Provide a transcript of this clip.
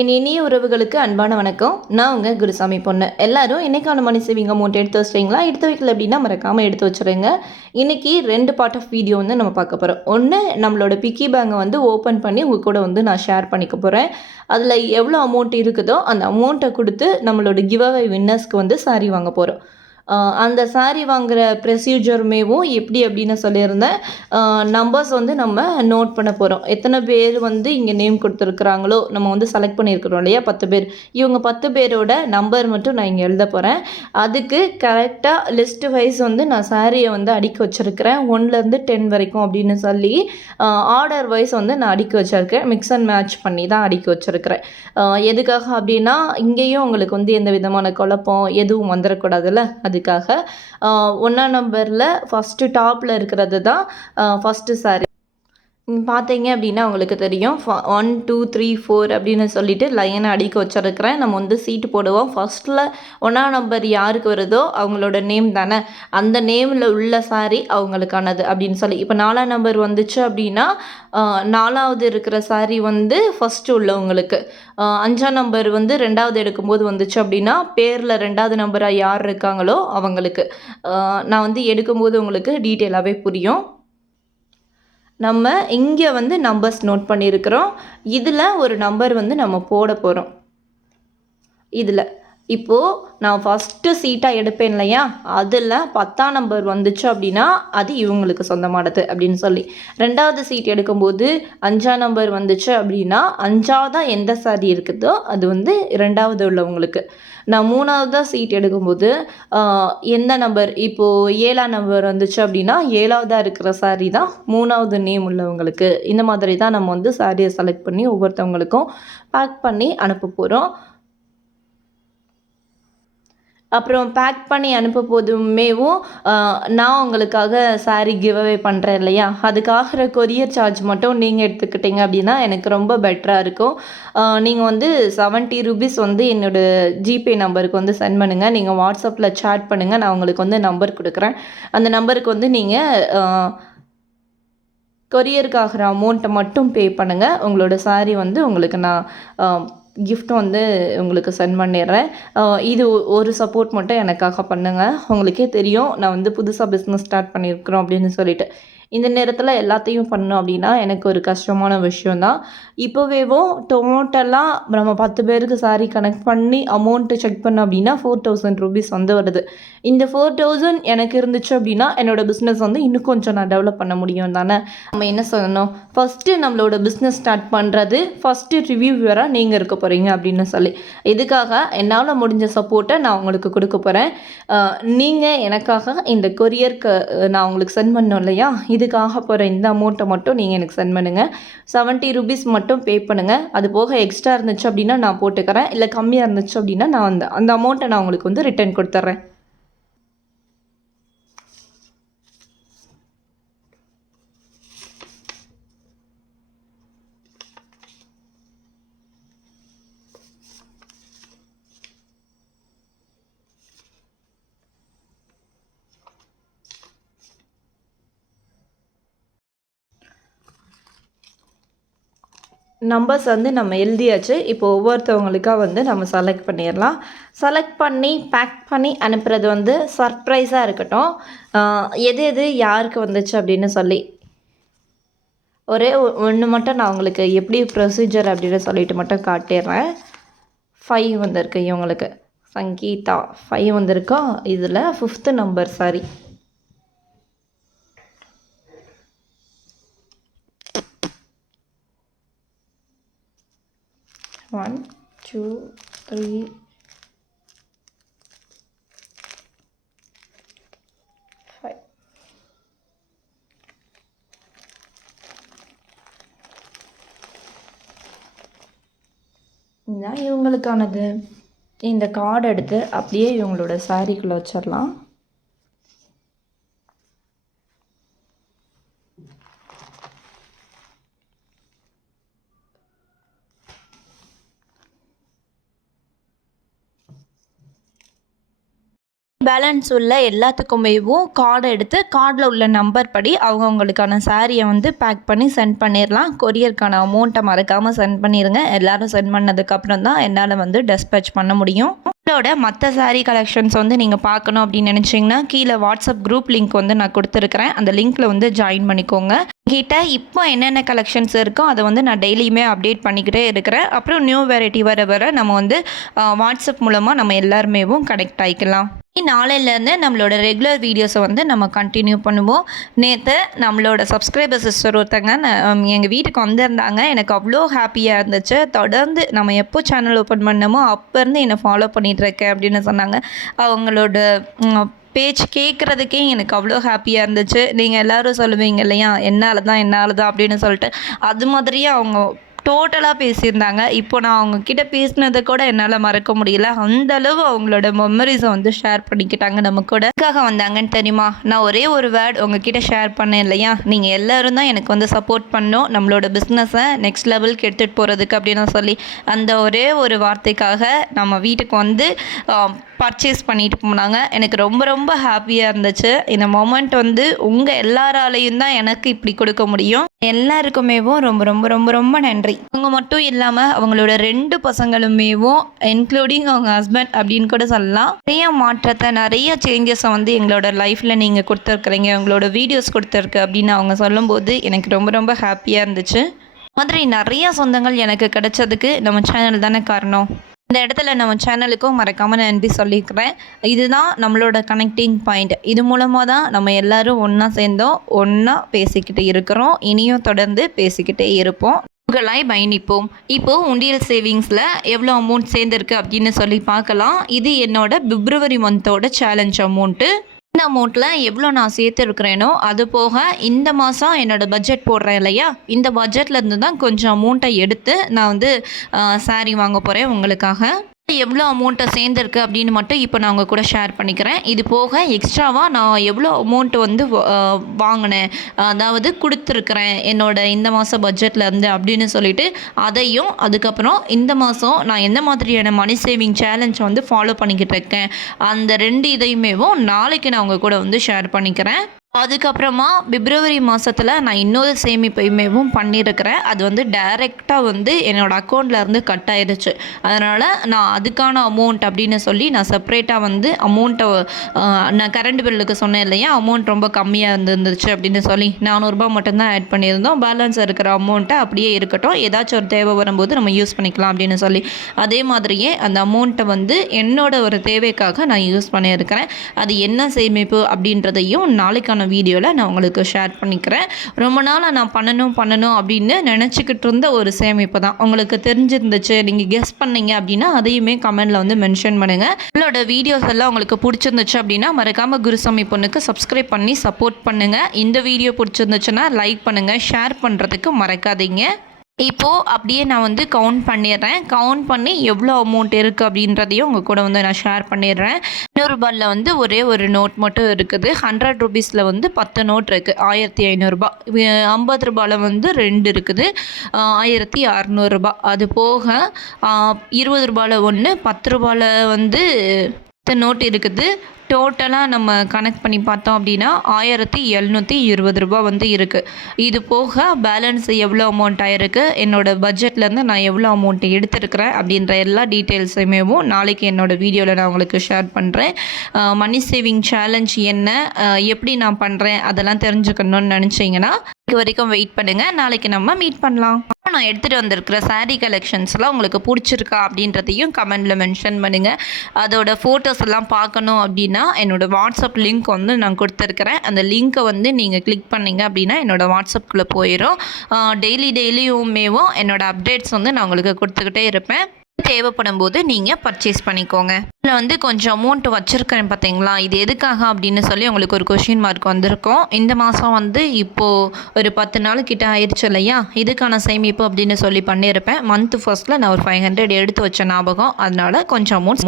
என் இனிய உறவுகளுக்கு அன்பான வணக்கம். நான் உங்கள் குருசாமி பொண்ணு. எல்லாரும் இன்னைக்கான மணி சேவிங் அமௌண்ட் எடுத்து வச்சிட்டிங்களா? எடுத்து வைக்கல அப்படின்னா மறக்காமல் எடுத்து வச்சுருங்க. இன்றைக்கி 2 பார்ட் ஆஃப் வீடியோ வந்து நம்ம பார்க்க போகிறோம். ஒன்று, நம்மளோட பிக்கி பேங்கை வந்து ஓப்பன் பண்ணி உங்கள் கூட வந்து நான் ஷேர் பண்ணிக்க போகிறேன். அதில் எவ்வளோ அமௌண்ட் இருக்குதோ அந்த அமௌண்ட்டை கொடுத்து நம்மளோட கிவ் அவே வின்னர்ஸ்க்கு வந்து சாரி வாங்க போகிறோம். அந்த சாரி வாங்குகிற ப்ரொசீஜருமேவும் எப்படி அப்படின்னு சொல்லியிருந்தேன். நம்பர்ஸ் வந்து நம்ம நோட் பண்ண போகிறோம். எத்தனை பேர் வந்து இங்கே நேம் கொடுத்துருக்குறாங்களோ, நம்ம வந்து செலக்ட் பண்ணியிருக்கிறோம் இல்லையா 10 பேர். இவங்க 10 பேரோட நம்பர் மட்டும் நான் இங்கே எழுத போகிறேன். அதுக்கு கரெக்டாக லிஸ்ட் வைஸ் வந்து நான் சாரியை வந்து அடுக்கி வச்சுருக்கிறேன். 1லேருந்து 10 வரைக்கும் அப்படின்னு சொல்லி ஆர்டர் வைஸ் வந்து நான் அடுக்கி வச்சுருக்கேன். மிக்ஸ் அண்ட் மேட்ச் பண்ணி தான் அடுக்கி வச்சுருக்கிறேன். எதுக்காக அப்படின்னா, இங்கேயும் உங்களுக்கு வந்து எந்த விதமான குழப்பம் எதுவும் வந்துடக்கூடாதுல்ல, அதுக்காக 1ஆம் நம்பரில் ஃபஸ்ட்டு டாப்பில் இருக்கிறது தான் ஃபஸ்ட்டு சாரி. பார்த்தீங்க அப்படின்னா உங்களுக்கு தெரியும். 1 2 3 4 அப்படின்னு சொல்லிட்டு லைனை அடுக்கி வச்சுருக்கிறேன். நம்ம வந்து சீட்டு போடுவோம். ஃபஸ்ட்டில் 1ஆம் நம்பர் யாருக்கு வருதோ அவங்களோட நேம் தானே, அந்த நேமில் உள்ள சாரி அவங்களுக்கானது அப்படின்னு சொல்லி. இப்போ 4ஆம் நம்பர் வந்துச்சு அப்படின்னா 4வது இருக்கிற சாரி வந்து ஃபஸ்ட்டு உள்ளவங்களுக்கு. 5ஆம் நம்பர் வந்து 2வது எடுக்கும்போது வந்துச்சு அப்படின்னா பேரில் 2வது நம்பராக யார் இருக்காங்களோ அவங்களுக்கு. நான் வந்து எடுக்கும்போது உங்களுக்கு டீட்டெயிலாகவே புரியும். நம்ம இங்கே வந்து நம்பர்ஸ் நோட் பண்ணியிருக்கிறோம். இதில் ஒரு நம்பர் வந்து நம்ம போட போகிறோம். இதில் இப்போது நான் ஃபஸ்ட்டு சீட்டாக எடுப்பேன் இல்லையா, அதில் 10ஆம் நம்பர் வந்துச்சு அப்படின்னா அது இவங்களுக்கு சொந்தமானது அப்படின்னு சொல்லி. 2வது சீட் எடுக்கும்போது 5ஆம் நம்பர் வந்துச்சு அப்படின்னா 5ஆவதாக எந்த சாரி இருக்குதோ அது வந்து 2வது உள்ளவங்களுக்கு. நான் 3வது சீட் எடுக்கும்போது எந்த நம்பர் இப்போது 7ஆம் நம்பர் வந்துச்சு அப்படின்னா 7வதாக இருக்கிற சாரி தான் 3வது நேம் உள்ளவங்களுக்கு. இந்த மாதிரி தான் நம்ம வந்து சாரியை செலக்ட் பண்ணி ஒவ்வொருத்தவங்களுக்கும் பேக் பண்ணி அனுப்ப போகிறோம். அப்புறம் பேக் பண்ணி அனுப்ப போதுமேவும் நான் உங்களுக்காக சாரி கிவ் அவே பண்ணுறேன் இல்லையா, அதுக்காகிற கொரியர் சார்ஜ் மட்டும் நீங்கள் எடுத்துக்கிட்டீங்க அப்படின்னா எனக்கு ரொம்ப பெட்டராக இருக்கும். நீங்கள் வந்து 70 ரூபீஸ் வந்து என்னோடய ஜிபே நம்பருக்கு வந்து சென்ட் பண்ணுங்கள். நீங்கள் வாட்ஸ்அப்பில் சேட் பண்ணுங்கள். நான் உங்களுக்கு வந்து நம்பர் கொடுக்குறேன். அந்த நம்பருக்கு வந்து நீங்கள் கொரியருக்காகிற அமௌண்ட்டை மட்டும் பே பண்ணுங்கள். உங்களோட சாரி வந்து உங்களுக்கு நான் கிஃப்ட் வந்து உங்களுக்கு சென்ட் பண்ணிடுறேன். இது ஒரு சப்போர்ட் மட்டும் எனக்காக பண்ணுங்கள். உங்களுக்கே தெரியும் நான் வந்து புதுசாக பிஸ்னஸ் ஸ்டார்ட் பண்ணியிருக்கிறோம் அப்படின்னு சொல்லிட்டு. இந்த நேரத்தில் எல்லாத்தையும் பண்ணோம் அப்படின்னா எனக்கு ஒரு கஷ்டமான விஷயந்தான். இப்போவேவும் டோட்டலாக நம்ம 10 பேருக்கு சாரி கனெக்ட் பண்ணி அமௌண்ட்டு செக் பண்ணோம் அப்படின்னா 4000 ரூபீஸ் வந்து வருது. இந்த 4000 எனக்கு இருந்துச்சு அப்படின்னா என்னோடய பிஸ்னஸ் வந்து இன்னும் கொஞ்சம் நான் டெவலப் பண்ண முடியும் தானே. நம்ம என்ன சொல்லணும், ஃபஸ்ட்டு நம்மளோட பிஸ்னஸ் ஸ்டார்ட் பண்ணுறது ஃபஸ்ட்டு ரிவ்யூவராக நீங்கள் இருக்க போகிறீங்க அப்படின்னு சொல்லி. இதுக்காக என்னால் முடிஞ்ச சப்போர்ட்டை நான் உங்களுக்கு கொடுக்க போகிறேன். நீங்கள் எனக்காக இந்த கொரியருக்கு நான் உங்களுக்கு சென்ட் பண்ணோம் இல்லையா, இதுக்காக போகிற இந்த அமௌண்ட்டை மட்டும் நீங்கள் எனக்கு சென்ட் பண்ணுங்கள். 70 ரூபீஸ் மட்டும் பே பண்ணுங்கள். அது போக எக்ஸ்ட்ரா இருந்துச்சு அப்படின்னா நான் போட்டுக்கிறேன். இல்லை கம்மியாக இருந்துச்சு அப்படின்னா நான் அந்த அமௌண்ட்டை நான் உங்களுக்கு வந்து ரிட்டர்ன் கொடுத்துட்றேன். நம்பர்ஸ் வந்து நம்ம எழுதியாச்சு. இப்போ ஒவ்வொருத்தவங்களுக்காக வந்து நம்ம செலக்ட் பண்ணிடலாம். செலக்ட் பண்ணி பேக் பண்ணி அனுப்புறது வந்து சர்ப்ரைஸாக இருக்கட்டும். எது எது யாருக்கு வந்துச்சு அப்படின்னு சொல்லி ஒரே ஒன்று மட்டும் நான் உங்களுக்கு எப்படி ப்ரொசீஜர் அப்படின்னு சொல்லிட்டு மட்டும் காட்டிடுறேன். 5 வந்திருக்கு இவங்களுக்கு. சங்கீதா 5 வந்திருக்கா. இதில் 5th நம்பர் சாரி. 1 2 3 5. இதுதான் இவங்களுக்கானது. இந்த கார்டு எடுத்து அப்படியே இவங்களோட சாரிக்குள்ளே வச்சிடலாம். பேலன்ஸ் உள்ள எல்லாத்துக்குமேவும் கார்டை எடுத்து கார்டில் உள்ள நம்பர் படி அவங்கவுங்களுக்கான சாரியை வந்து பேக் பண்ணி சென்ட் பண்ணிடலாம். கொரியருக்கான அமௌண்ட்டை மறக்காமல் சென்ட் பண்ணிடுங்க. எல்லோரும் சென்ட் பண்ணதுக்கப்புறம் தான் என்னால் வந்து டெஸ்பேச் பண்ண முடியும். உங்களோட மற்ற சாரீ கலெக்ஷன்ஸ் வந்து நீங்கள் பார்க்கணும் அப்படின்னு நினச்சிங்கன்னா கீழே வாட்ஸ்அப் குரூப் லிங்க் வந்து நான் கொடுத்துருக்குறேன். அந்த லிங்க்கில் வந்து ஜாயின் பண்ணிக்கோங்க. கிட்ட இப்போ என்னென்ன கலெக்ஷன்ஸ் இருக்கோ அதை வந்து நான் டெய்லியுமே அப்டேட் பண்ணிக்கிட்டே இருக்கிறேன். அப்புறம் நியூ வெரைட்டி வர வர நம்ம வந்து வாட்ஸ்அப் மூலமாக நம்ம எல்லாருமேவும் கனெக்ட் ஆகிக்கலாம். நாளையிலேருந்து நம்மளோட ரெகுலர் வீடியோஸை வந்து நம்ம கண்டினியூ பண்ணுவோம். நேற்று நம்மளோட சப்ஸ்கிரைபர் சிஸ்டர் ஒருத்தங்க எங்கள் வீட்டுக்கு வந்திருந்தாங்க. எனக்கு அவ்வளோ ஹாப்பியாக இருந்துச்சு. தொடர்ந்து நம்ம எப்போ சேனல் ஓப்பன் பண்ணமோ அப்போருந்து என்னை ஃபாலோ பண்ணிகிட்ருக்கேன் அப்படின்னு சொன்னாங்க. அவங்களோட பேச்சு கேட்குறதுக்கே எனக்கு அவ்வளோ ஹாப்பியாக இருந்துச்சு. நீங்கள் எல்லோரும் சொல்லுவீங்க இல்லையா, என்னால் தான் அப்படின்னு சொல்லிட்டு, அது மாதிரியே அவங்க டோட்டலாக பேசியிருந்தாங்க. இப்போ நான் அவங்கக்கிட்ட பேசினதை கூட என்னால் மறக்க முடியல. அந்தளவு அவங்களோட மெமரிஸை வந்து ஷேர் பண்ணிக்கிட்டாங்க நம்ம கூட. எதுக்காக வந்தாங்கன்னு தெரியுமா? நான் ஒரே ஒரு வேர்ட் உங்ககிட்ட ஷேர் பண்ணேன் இல்லையா, நீங்கள் எல்லோரும் தான் எனக்கு வந்து சப்போர்ட் பண்ணோம் நம்மளோட பிஸ்னஸை நெக்ஸ்ட் லெவலுக்கு எடுத்துகிட்டு போகிறதுக்கு அப்படின்னு சொல்லி, அந்த ஒரே ஒரு வார்த்தைக்காக நம்ம வீட்டுக்கு வந்து பர்ச்சேஸ் பண்ணிட்டு போனாங்க. எனக்கு ரொம்ப ரொம்ப ஹாப்பியாக இருந்துச்சு. இந்த மொமெண்ட் வந்து உங்கள் எல்லாராலையும் தான் எனக்கு இப்படி கொடுக்க முடியும். எல்லாருக்குமேவும் ரொம்ப ரொம்ப ரொம்ப ரொம்ப நன்றி. அவங்க மட்டும் இல்லாமல் அவங்களோட 2 பசங்களுமேவும் இன்க்ளூடிங் அவங்க ஹஸ்பண்ட் அப்படின்னு கூட சொல்லலாம், நிறைய மாற்றத்தை நிறைய சேஞ்சஸை வந்து எங்களோட லைஃப்பில் நீங்கள் கொடுத்துருக்குறீங்க, உங்களோட வீடியோஸ் கொடுத்துருக்கு அப்படின்னு அவங்க சொல்லும்போது எனக்கு ரொம்ப ரொம்ப ஹாப்பியாக இருந்துச்சு. மாதிரி நிறைய சொந்தங்கள் எனக்கு கிடைச்சதுக்கு நம்ம சேனல் தானே காரணம். இந்த இடத்துல நம்ம சேனலுக்கும் மறக்காமல் நன்றி சொல்லிக்கிறேன். இதுதான் நம்மளோட கனெக்டிங் பாயிண்ட். இது மூலமாக தான் நம்ம எல்லோரும் ஒன்றா சேர்ந்தோம், ஒன்றா பேசிக்கிட்டு இருக்கிறோம். இனியும் தொடர்ந்து பேசிக்கிட்டே இருப்போம். உங்களாய் பயணிப்போம். இப்போது உண்டியல் சேவிங்ஸில் எவ்வளோ அமௌண்ட் சேர்ந்துருக்கு அப்படின்னு சொல்லி பார்க்கலாம். இது என்னோட பிப்ரவரி மந்தோட சேலஞ்ச் அமௌண்ட்டு. இந்த அமௌண்ட்டில் எவ்வளோ நான் சேர்த்துருக்குறேனோ அது போக இந்த மாதம் என்னோடய பட்ஜெட் போடுறேன் இல்லையா, இந்த பட்ஜெட்லேருந்து தான் கொஞ்சம் அமௌண்ட்டை எடுத்து நான் வந்து சாரீ வாங்க போகிறேன் உங்களுக்காக. எவ்வளோ அமௌண்ட்டை சேர்ந்துருக்கு அப்படின்னு மட்டும் இப்போ நான் உங்கள் கூட ஷேர் பண்ணிக்கிறேன். இது போக எக்ஸ்ட்ராவாக நான் எவ்வளோ அமௌண்ட்டு வந்து வாங்கினேன், அதாவது கொடுத்துருக்குறேன் என்னோட இந்த மாதம் பட்ஜெட்லேருந்து அப்படின்னு சொல்லிட்டு அதையும், அதுக்கப்புறம் இந்த மாதம் நான் எந்த மாதிரியான மணி சேவிங் சேலஞ்ச் வந்து ஃபாலோ பண்ணிக்கிட்டு இருக்கேன், அந்த 2 இதையுமேவும் நாளைக்கு நான் உங்கள் கூட வந்து ஷேர் பண்ணிக்கிறேன். அதுக்கப்புறமா பிப்ரவரி மாதத்தில் நான் இன்னொரு சேமிப்பையுமேவும் பண்ணியிருக்கிறேன். அது வந்து டைரெக்டாக வந்து என்னோடய அக்கௌண்ட்லேருந்து கட் ஆயிடுச்சு. அதனால் நான் அதுக்கான அமௌண்ட் அப்படின்னு சொல்லி நான் செப்ரேட்டாக வந்து அமௌண்ட்டை நான் கரண்ட் பில்லுக்கு சொன்னேன் இல்லையா, அமௌண்ட் ரொம்ப கம்மியாக இருந்துச்சு அப்படின்னு சொல்லி 400 ரூபா மட்டும்தான் ஆட் பண்ணியிருந்தோம். பேலன்ஸ் இருக்கிற அமௌண்ட்டை அப்படியே இருக்கட்டும், ஏதாச்சும் ஒரு தேவை வரும்போது நம்ம யூஸ் பண்ணிக்கலாம் அப்படின்னு சொல்லி, அதே மாதிரியே அந்த அமௌண்ட்டை வந்து என்னோட ஒரு தேவைக்காக நான் யூஸ் பண்ணியிருக்கிறேன். அது என்ன சேமிப்பு அப்படின்றதையும் நாளைக்கான வீடியோவில் நான் உங்களுக்கு ஷேர் பண்ணிக்கிறேன். ரொம்ப நாளாக நான் பண்ணணும் அப்படின்னு நினச்சிக்கிட்டு இருந்த ஒரு சேமிப்பு தான். உங்களுக்கு தெரிஞ்சிருந்துச்சு, நீங்கள் கெஸ் பண்ணீங்க அப்படின்னா அதையுமே கமெண்டில் வந்து மென்ஷன் பண்ணுங்கள். உங்களோட வீடியோஸ் எல்லாம் உங்களுக்கு பிடிச்சிருந்துச்சு அப்படின்னா மறக்காமல் குருசாமி பொண்ணுக்கு சப்ஸ்கிரைப் பண்ணி சப்போர்ட் பண்ணுங்கள். இந்த வீடியோ பிடிச்சிருந்துச்சுன்னா லைக் பண்ணுங்கள், ஷேர் பண்ணுறதுக்கு மறக்காதீங்க. இப்போது அப்படியே நான் வந்து கவுண்ட் பண்ணிடுறேன். கவுண்ட் பண்ணி எவ்வளோ அமௌண்ட் இருக்குது அப்படின்றதையும் உங்கள் கூட வந்து நான் ஷேர் பண்ணிடுறேன். 100 ரூபாயில் வந்து ஒரே ஒரு நோட் மட்டும் இருக்குது. 100 ருபீஸில் வந்து 10 நோட் இருக்குது, 1500 ரூபா. 50 ரூபாயில் வந்து 2 இருக்குது, 1600 ரூபா. அது போக 20 ரூபாயில் 1, 10 ரூபாயில் வந்து நோட் இருக்குது. டோட்டலாக நம்ம கனெக்ட் பண்ணி பார்த்தோம் அப்படின்னா 1720 ரூபா வந்து இருக்குது. இது போக பேலன்ஸ் எவ்வளோ அமௌண்ட் ஆகிருக்கு, என்னோடய பட்ஜெட்லேருந்து நான் எவ்வளோ அமௌண்ட் எடுத்துருக்கிறேன் அப்படின்ற எல்லா டீட்டெயில்ஸுமேவும் நாளைக்கு என்னோடய வீடியோவில் நான் உங்களுக்கு ஷேர் பண்ணுறேன். மணி சேவிங் சேலஞ்ச் என்ன, எப்படி நான் பண்ணுறேன் அதெல்லாம் தெரிஞ்சுக்கணும்னு நினச்சிங்கன்னா இது வரைக்கும் வெயிட் பண்ணுங்கள். நாளைக்கு நம்ம மீட் பண்ணலாம். நான் எடுத்துகிட்டு வந்திருக்கிற சாரீ கலெக்ஷன்ஸ்லாம் உங்களுக்கு பிடிச்சிருக்கா அப்படின்றதையும் கமெண்டில் மென்ஷன் பண்ணுங்கள். அதோட ஃபோட்டோஸ் எல்லாம் பார்க்கணும் அப்படின்னா என்னோடய வாட்ஸ்அப் லிங்க் வந்து நான் கொடுத்துருக்கிறேன். அந்த லிங்க்கை வந்து நீங்கள் கிளிக் பண்ணிங்க அப்படின்னா என்னோடய வாட்ஸ்அப்குள்ளே போயிடும். டெய்லியுமேவும் என்னோடய அப்டேட்ஸ் வந்து நான் உங்களுக்கு கொடுத்துக்கிட்டே இருப்பேன். தேவைப்படும் போது நீங்கள் பர்ச்சேஸ் பண்ணிக்கோங்க. இதில் வந்து கொஞ்சம் அமௌண்ட் வச்சுருக்கேன் பார்த்தீங்களா, இது எதுக்காக அப்படின்னு சொல்லி உங்களுக்கு ஒரு கொஷின் மார்க் வந்திருக்கும். இந்த மாதம் வந்து இப்போது ஒரு 10 நாள் கிட்ட ஆயிடுச்சு இல்லையா, இதுக்கான சேமிப்பு அப்படின்னு சொல்லி பண்ணியிருப்பேன். மந்த் ஃபர்ஸ்ட்டில் நான் ஒரு 500 எடுத்து வச்ச ஞாபகம், அதனால் கொஞ்சம் அமௌண்ட்